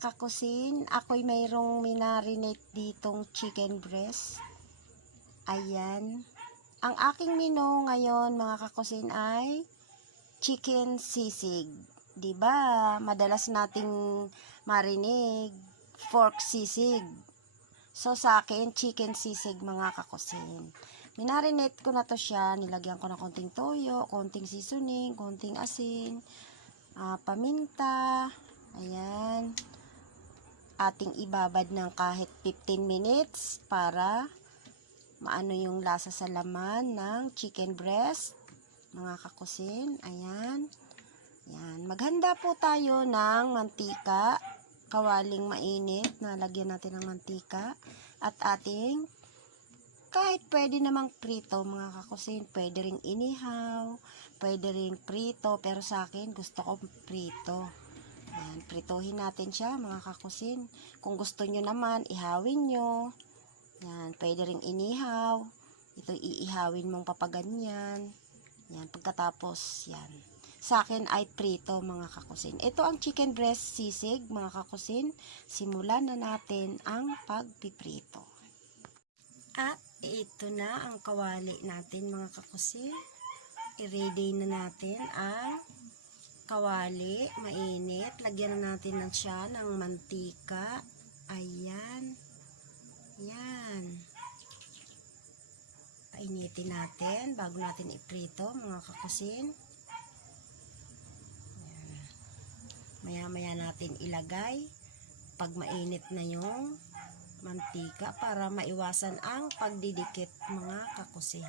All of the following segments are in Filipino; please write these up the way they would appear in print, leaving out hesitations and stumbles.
kakusin, ako'y mayroong minarinate ditong chicken breast. Ayan. Ang aking menu ngayon mga kakusin ay chicken sisig. Diba? Madalas nating marinig pork sisig. So sa akin, chicken sisig mga kakusin. Minarinate ko na to siya. Nilagyan ko na konting toyo, konting seasoning, konting asin, paminta. Ayan. Ating ibabad ng kahit 15 minutes para maano yung lasa sa laman ng chicken breast mga kakusin. Ayan. Ayan. Maghanda po tayo ng mantika, kawaling mainit na lagyan natin ng mantika at ating kahit pwede namang prito mga kakusin, pwede ring inihaw, pwede ring prito, pero sa akin gusto ko prito. Ayan, prituhin natin siya mga kakusin. Kung gusto nyo naman, ihawin nyo. Ayan, pwede ring inihaw. Ito iihawin mong papaganyan. Ayan, pagkatapos, yan. Sa akin ay prito mga kakusin. Ito ang chicken breast sisig mga kakusin. Simulan na natin ang pagpiprito. At ito na ang kawali natin mga kakusin. I-ready na natin ang kawali, mainit. Lagyan na natin ng siya ng mantika. Ayan. Yan. Painitin natin bago natin iprito mga kakusin. Maya-maya natin ilagay pag mainit na yung mantika para maiwasan ang pagdidikit mga kakusin.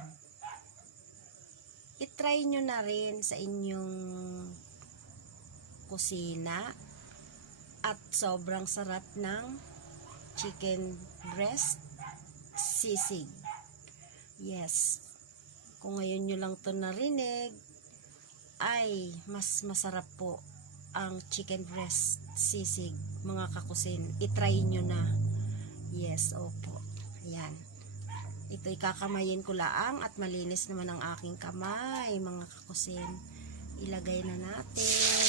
I-try nyo na rin sa inyong kusina at sobrang sarap ng chicken breast sisig. Yes, kung ngayon nyo lang to narinig ay mas masarap po ang chicken breast sisig mga kakusin. I-try nyo na. Yes, opo. Ayan. Ito'y kakamayin ko laang at malinis naman ang aking kamay mga kakusin. Ilagay na natin.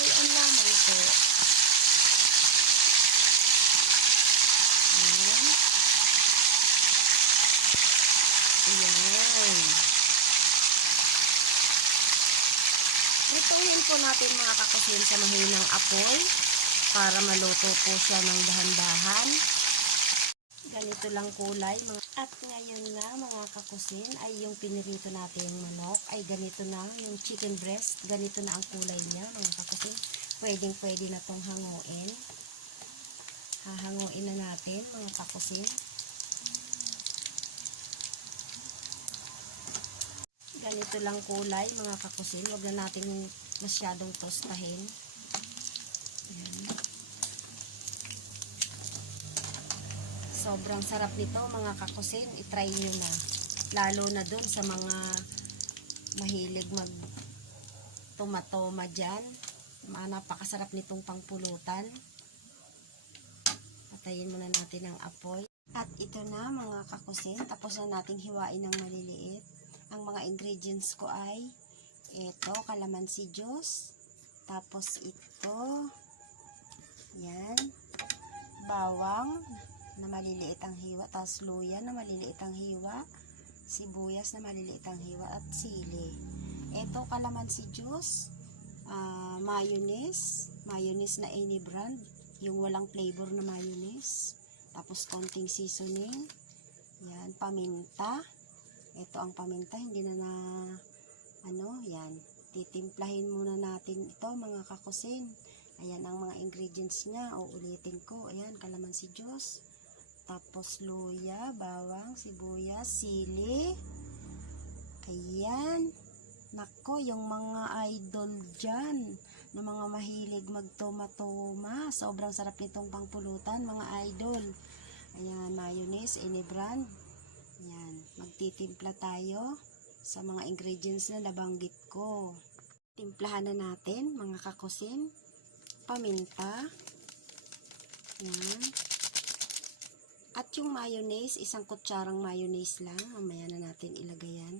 Ang lamang po. Ayan. Ayan. Prituhin po natin mga kakusin sa mahinang apoy para maluto po siya ng dahan-dahan. Ganito lang kulay. At ngayon na mga kakusin ay yung pinirito natin yung manok ay ganito na yung chicken breast. Ganito na ang kulay niya mga kakusin. Pwedeng-pwede na tong hanguin. Hahanguin na natin mga kakusin. Ganito lang kulay mga kakusin. Huwag na natin masyadong tostahin. Ayan. Sobrang sarap nito mga kakusin. I-try nyo na. Lalo na dun sa mga mahilig mag tomatoma dyan. Napakasarap nitong pangpulutan. Patayin muna natin ang apoy. At ito na mga kakusin. Tapos na nating hiwain ng maliliit. Ang mga ingredients ko ay ito, calamansi juice. Tapos ito. Yan. Bawang na maliliit ang hiwa, tapos luya na maliliit ang hiwa, sibuyas na maliliit ang hiwa, at sili. Ito, calamansi juice, mayonnaise na any brand, yung walang flavor na mayonnaise, tapos konting seasoning, yan, paminta. Ito ang paminta, hindi na yan, titimplahin muna natin ito mga kakusin. Ayan ang mga ingredients niya, uulitin ko, ayan, calamansi juice, tapos luya, bawang, sibuyas, sili. Ayan. Nako, yung mga idol dyan, na mga mahilig magtoma-toma. Sobrang sarap nitong pangpulutan, mga idol. Ayan, mayonnaise, any brand. Ayan, magtitimpla tayo sa mga ingredients na nabanggit ko. Timplahan na natin, mga kakusin. Paminta. Ayan. At yung mayonnaise, isang kutsarang mayonnaise lang. Mamaya na natin ilagay yan.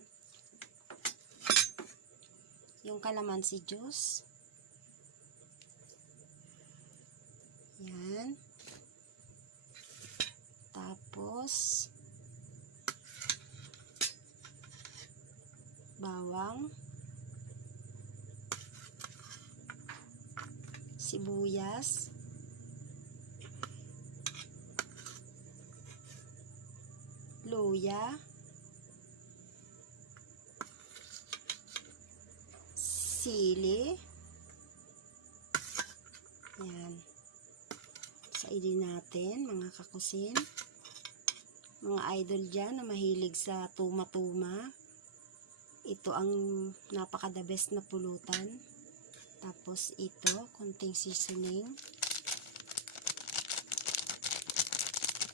Yung calamansi juice. Yan. Tapos, bawang, sibuyas, luya, sili. Yan. Saidin natin, mga kakusin. Mga idol dyan na mahilig sa tuma-tuma. Ito ang napaka-the best na pulutan. Tapos ito, konting seasoning.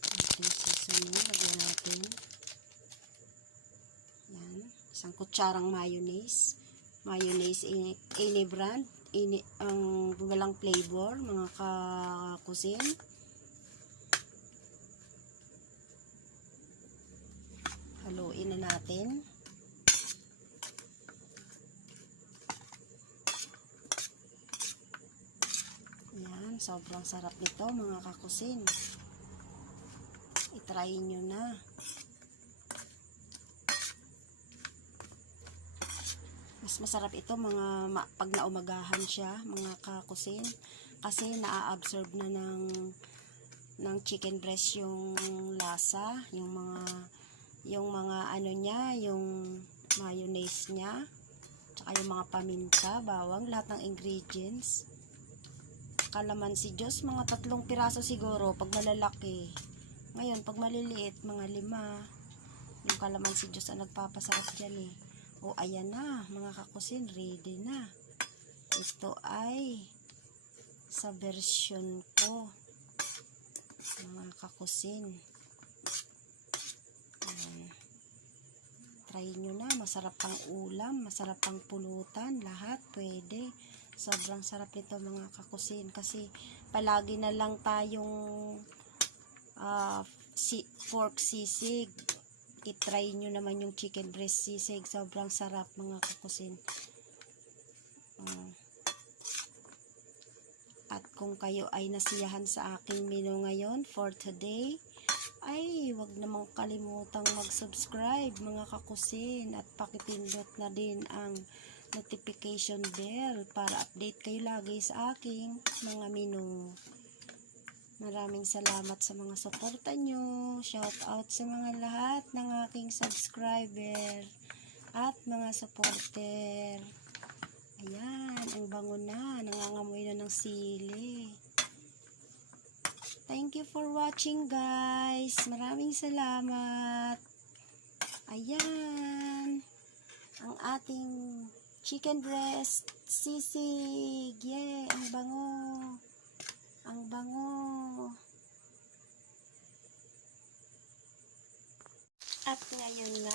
Konting seasoning, lagyan natin. Yan. Isang kutsarang mayonnaise. Mayonnaise any brand. Ang walang flavor, mga kakusin. Haluin na natin. Yan, sobrang sarap nito mga kakusin. I-try nyo na. Mas masarap ito pag naumagahan siya, mga kakusin, kasi naa-absorb na ng chicken breast yung lasa, yung mga ano niya, yung mayonnaise niya, tsaka yung mga paminta, bawang, lahat ng ingredients. Kalamansi Diyos, mga 3 piraso siguro pag malalaki. Ngayon pag maliliit, mga 5. Yung kalamansi Diyos ang nagpapasarap dyan eh. O, ayan na, mga kakusin, ready na. Ito ay sa version ko, mga kakusin. Try nyo na, masarap pang ulam, masarap pang pulutan, lahat pwede. Sobrang sarap nito mga kakusin, kasi palagi na lang tayong pork sisig. I-try nyo naman yung chicken breast sisig. Sobrang sarap mga kakusin. At kung kayo ay nasiyahan sa aking menu ngayon for today, ay wag namang kalimutang mag-subscribe mga kakusin. At pakipindot na din ang notification bell para update kayo lagi sa aking mga menu. Maraming salamat sa mga suporta nyo. Shout out sa mga lahat ng aking subscriber at mga supporter. Ayan, ang bango na. Nangangamoy na ng sili. Thank you for watching guys. Maraming salamat. Ayan, ang ating chicken breast sisig. Yeah, ang bango. Ang bango. At ngayon